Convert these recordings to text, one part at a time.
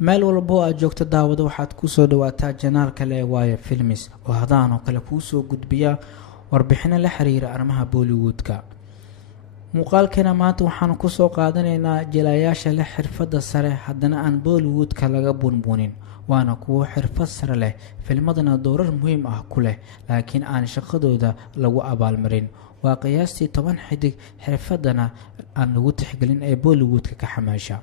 meel walbo aad joogto daawado waxaad kusoo dhawaataa janaalka le waaye filmis oo hadaan oo kale kuusoo gudbiya warbixino la xiriira arrimaha Bollywoodka. muuqaalkeena maanta waxaan kusoo qaadanaynaa jilayaasha leh xirfadda sare haddana aan Bollywoodka laga bunbuunin, waana kuwo xirfad sare leh filmadana doorar muhiim ah ku leh laakiin aan shaqadooda lagu abaalmarin. waa qiyaastii 10 xidig xirfadana aan lagu tixgelin ee Bollywoodka ka xamaasha.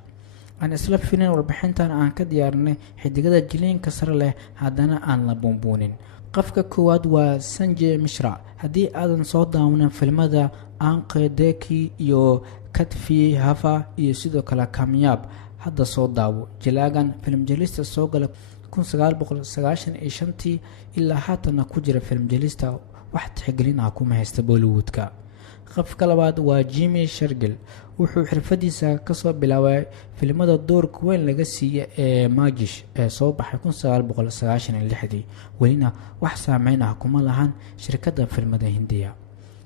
aan isla fiirin warbixintan aan ka diyaarinay xidigada jiliinka sare leh haddana aan la bunbuunin. qofka koowaad waa Sanjay Mishra. haddii aadan soo daawanin filmada Aanqe Deki iyo Katfi Hafa iyo sidoo kale Kamyab, hadda soo daawo. jilaagan film jelista soo gala 1995 ilaa haatana ku jira film jelista wax tixgelin ah kuma haysta Bollywoodka. qofka labaad waa Jimmy Shergill. wuxuu xirfadiisa kasoo bilaabay filmada doorka weyn laga siiyay ee Magish ee soo baxay 1996, welina wax saameyn ah kuma lahan shirkadda filmada Hindiya.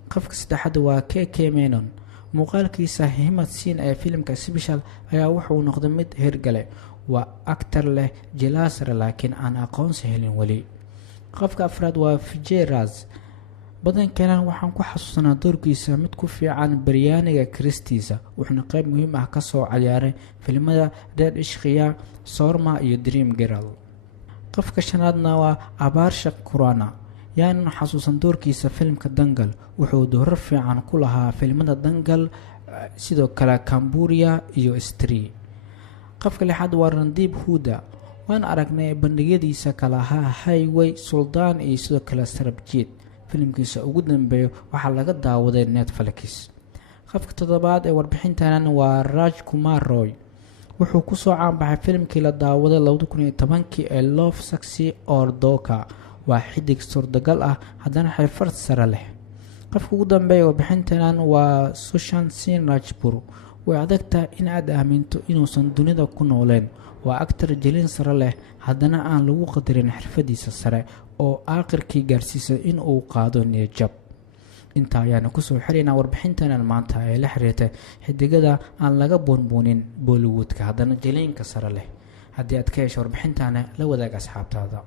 qofka saddexaad waa KK Menon. muuqaalkiisa himad siin ee filimka Special ayaa wuxuu noqday mid hirgale. waa actor leh jilaasar laakiin aan aqoonsi helin weli. qofka afraad waa Vijay Raj. badankeena waxaan ku xasuusanaa doorkiisa mid ku fiican baryaaniga Kristiisa, wuxuuna qayb muhiim ah ka soo ciyaaray filimada Dead Ishqiya, Sorma iyo Dream Girl. qofka shanaadna waa Abarshak Khurana. yaanan xasuusan doorkiisa filimka Dangal, wuxuu doorar fiican ku lahaa filimada Dangal sidoo kale Cambodia iyo Stree. qofka lixaad waa Randeep Hooda. waan aragnay bandhigyadiisa kala ahaa Highway, Sultan iyo sidoo kale Sarabjit. filimkiisa ugu dambeeyo waxaa laga daawaday Netflix. qofka toddobaad ee warbixintan waa Raj Kumar Roy. wuxuu ku soo caanbaxay filimkii la daawaday 2010 ee Love Sexy or Dhoka. waa xidig suurtagal ah haddana xirfad sare leh. qofka ugu dambeeya warbixintan waa Sushant Singh Rajput. way adagtahay in aad aaminto inuusan dunida ku nooleen. waa actor jilin sare leh haddana aan lagu qadarin xirfadiisa sare oo aakhirkii gaarsiisay in uu qaado niyad-jab. intaa ayaana kusoo xiraynaa warbixintan maanta ee la xiriirtay xidigada aan laga bunbuunin Bollywoodka haddana jiliinka sare leh. haddii aad ka hesho warbixintan la wadaag asxaabtaada.